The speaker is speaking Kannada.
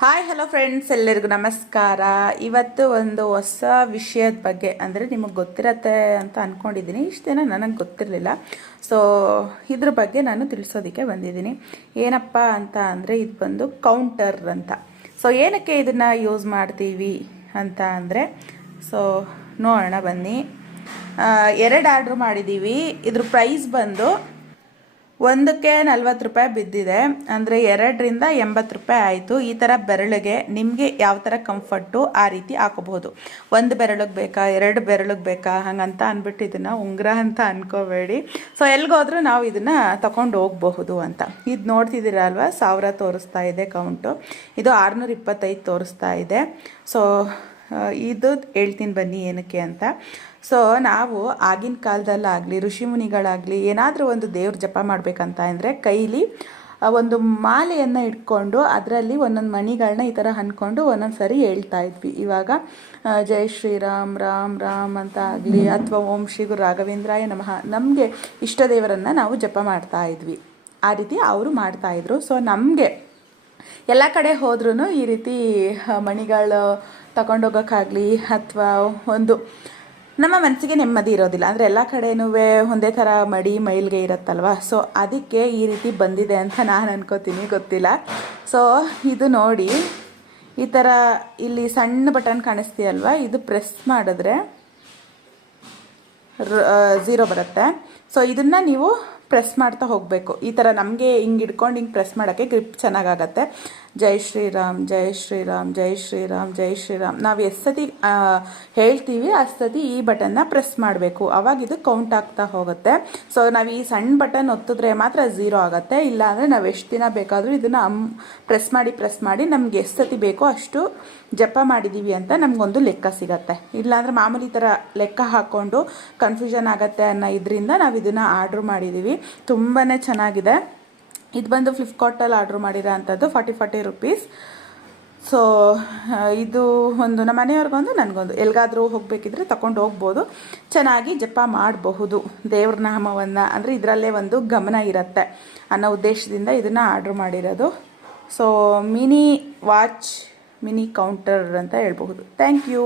ಹಾಯ್ ಹಲೋ ಫ್ರೆಂಡ್ಸ್, ಎಲ್ಲರಿಗೂ ನಮಸ್ಕಾರ. ಇವತ್ತು ಒಂದು ಹೊಸ ವಿಷಯದ ಬಗ್ಗೆ, ಅಂದರೆ ನಿಮಗೆ ಗೊತ್ತಿರತ್ತೆ ಅಂತ ಅಂದ್ಕೊಂಡಿದ್ದೀನಿ. ಇಷ್ಟು ದಿನ ನನಗೆ ಗೊತ್ತಿರಲಿಲ್ಲ. ಸೊ ಇದ್ರ ಬಗ್ಗೆ ನಾನು ತಿಳಿಸೋದಕ್ಕೆ ಬಂದಿದ್ದೀನಿ. ಏನಪ್ಪ ಅಂತ ಅಂದರೆ ಇದು ಬಂದು ಕೌಂಟರ್ ಅಂತ. ಸೊ ಏನಕ್ಕೆ ಇದನ್ನು ಯೂಸ್ ಮಾಡ್ತೀವಿ ಅಂತ ಅಂದರೆ, ಸೊ ನೋಡೋಣ ಬನ್ನಿ. 2 ಆರ್ಡ್ರ್ ಮಾಡಿದ್ದೀವಿ. ಇದ್ರ ಪ್ರೈಸ್ ಬಂದು ಒಂದಕ್ಕೆ 40 ರೂಪಾಯಿ ಬಿದ್ದಿದೆ. ಅಂದರೆ 2ರಿಂದ 80 ರೂಪಾಯಿ ಆಯಿತು. ಈ ಥರ ಬೆರಳಿಗೆ ನಿಮಗೆ ಯಾವ ಥರ ಕಂಫರ್ಟು ಆ ರೀತಿ ಹಾಕೋಬಹುದು. 1 ಬೆರಳಿಗೆ ಬೇಕಾ, 2 ಬೆರಳಿಗೆ ಬೇಕಾ ಹಾಗಂತ ಅಂದ್ಬಿಟ್ಟು ಇದನ್ನು ಉಂಗುರ ಅಂತ ಅನ್ಕೋಬೇಡಿ. ಸೊ ಎಲ್ಲಿಗೋದ್ರೂ ನಾವು ಇದನ್ನು ತಗೊಂಡು ಹೋಗಬಹುದು ಅಂತ. ಇದು ನೋಡ್ತಿದ್ದೀರ ಅಲ್ವಾ, 1000 ತೋರಿಸ್ತಾ ಇದೆ ಕೌಂಟು. ಇದು 625 ತೋರಿಸ್ತಾ ಇದೆ. ಸೊ ಇದು ಹೇಳ್ತೀನಿ ಬನ್ನಿ ಏನಕ್ಕೆ ಅಂತ. ಸೊ ನಾವು ಆಗಿನ ಕಾಲದಲ್ಲಾಗಲಿ ಋಷಿಮುನಿಗಳಾಗಲಿ ಏನಾದರೂ ಒಂದು ದೇವ್ರ ಜಪ ಮಾಡಬೇಕಂತ ಅಂದರೆ ಕೈಲಿ ಒಂದು ಮಾಲೆಯನ್ನು ಇಟ್ಕೊಂಡು ಅದರಲ್ಲಿ ಒಂದೊಂದು ಮಣಿಗಳನ್ನ ಈ ಥರ ಅಂದ್ಕೊಂಡು ಒಂದೊಂದು ಸರಿ ಹೇಳ್ತಾ ಇದ್ವಿ. ಇವಾಗ ಜೈ ಶ್ರೀರಾಮ್ ರಾಮ್ ರಾಮ್ ಅಂತ ಆಗಲಿ ಅಥವಾ ಓಂ ಶ್ರೀ ಗುರು ರಾಘವೇಂದ್ರಾಯ ನಮಃ, ನಮಗೆ ಇಷ್ಟ ದೇವರನ್ನು ನಾವು ಜಪ ಮಾಡ್ತಾ ಇದ್ವಿ. ಆ ರೀತಿ ಅವರು ಮಾಡ್ತಾಯಿದ್ರು. ಸೊ ನಮಗೆ ಎಲ್ಲ ಕಡೆ ಹೋದ್ರೂ ಈ ರೀತಿ ಮಣಿಗಳು ತಗೊಂಡೋಗೋಕ್ಕಾಗಲಿ ಅಥವಾ ಒಂದು ನಮ್ಮ ಮನಸ್ಸಿಗೆ ನೆಮ್ಮದಿ ಇರೋದಿಲ್ಲ. ಅಂದರೆ ಎಲ್ಲ ಕಡೆನೂ ಒಂದೇ ಥರ ಮೈಲ್ಗೆ ಇರುತ್ತಲ್ವ. ಸೊ ಅದಕ್ಕೆ ಈ ರೀತಿ ಬಂದಿದೆ ಅಂತ ನಾನು ಅನ್ಕೋತೀನಿ, ಗೊತ್ತಿಲ್ಲ. ಸೊ ಇದು ನೋಡಿ, ಈ ಥರ ಇಲ್ಲಿ ಸಣ್ಣ ಬಟನ್ ಕಾಣಿಸ್ತೀಯಲ್ವ, ಇದು ಪ್ರೆಸ್ ಮಾಡಿದ್ರೆ 0 ಬರುತ್ತೆ. ಸೊ ಇದನ್ನು ನೀವು ಪ್ರೆಸ್ ಮಾಡ್ತಾ ಹೋಗಬೇಕು. ಈ ಥರ ನಮಗೆ ಹಿಂಗೆ ಹಿಡ್ಕೊಂಡು ಹಿಂಗೆ ಪ್ರೆಸ್ ಮಾಡೋಕ್ಕೆ ಗ್ರಿಪ್ ಚೆನ್ನಾಗಾಗತ್ತೆ. ಜೈ ಶ್ರೀರಾಮ್ ಜೈ ಶ್ರೀರಾಮ್ ಜೈ ಶ್ರೀರಾಮ್ ಜೈ ಶ್ರೀರಾಮ್ ನಾವು ಎಷ್ಟು ಸತಿ ಹೇಳ್ತೀವಿ ಅಷ್ಟು ಸತಿ ಈ ಬಟನ್ನ ಪ್ರೆಸ್ ಮಾಡಬೇಕು. ಆವಾಗ ಇದು ಕೌಂಟ್ ಆಗ್ತಾ ಹೋಗುತ್ತೆ. ಸೊ ನಾವು ಈ ಸಣ್ಣ ಬಟನ್ ಒತ್ತಿದ್ರೆ ಮಾತ್ರ 0 ಆಗುತ್ತೆ. ಇಲ್ಲ ಅಂದರೆ ನಾವು ಎಷ್ಟು ದಿನ ಬೇಕಾದರೂ ಇದನ್ನು ಪ್ರೆಸ್ ಮಾಡಿ ನಮ್ಗೆ ಎಷ್ಟು ಸತಿ ಬೇಕೋ ಅಷ್ಟು ಜಪ ಮಾಡಿದ್ದೀವಿ ಅಂತ ನಮಗೊಂದು ಲೆಕ್ಕ ಸಿಗತ್ತೆ. ಇಲ್ಲಾಂದರೆ ಮಾಮೂಲಿ ಥರ ಲೆಕ್ಕ ಹಾಕ್ಕೊಂಡು ಕನ್ಫ್ಯೂಷನ್ ಆಗುತ್ತೆ ಅನ್ನೋ ಇದರಿಂದ ನಾವು ಇದನ್ನು ಆರ್ಡ್ರ್ ಮಾಡಿದ್ದೀವಿ. ತುಂಬಾ ಚೆನ್ನಾಗಿದೆ. ಇದು ಬಂದು ಫ್ಲಿಪ್ಕಾರ್ಟಲ್ಲಿ ಆರ್ಡ್ರ್ ಮಾಡಿರೋ ಅಂಥದ್ದು 40 ರೂಪೀಸ್. ಸೊ ಇದು ಒಂದು ನಮ್ಮ ಮನೆಯವ್ರಿಗೊಂದು ನನಗೊಂದು, ಎಲ್ಲಿಗಾದರೂ ಹೋಗಬೇಕಿದ್ರೆ ತಗೊಂಡು ಹೋಗ್ಬೋದು. ಚೆನ್ನಾಗಿ ಜಪ ಮಾಡಬಹುದು ದೇವ್ರ ನಾಮವನ್ನು. ಅಂದರೆ ಇದರಲ್ಲೇ ಒಂದು ಗಮನ ಇರುತ್ತೆ ಅನ್ನೋ ಉದ್ದೇಶದಿಂದ ಇದನ್ನು ಆರ್ಡ್ರ್ ಮಾಡಿರೋದು. So mini watch, mini counter ಅಂತ ಹೇಳ್ಬಹುದು. Thank you.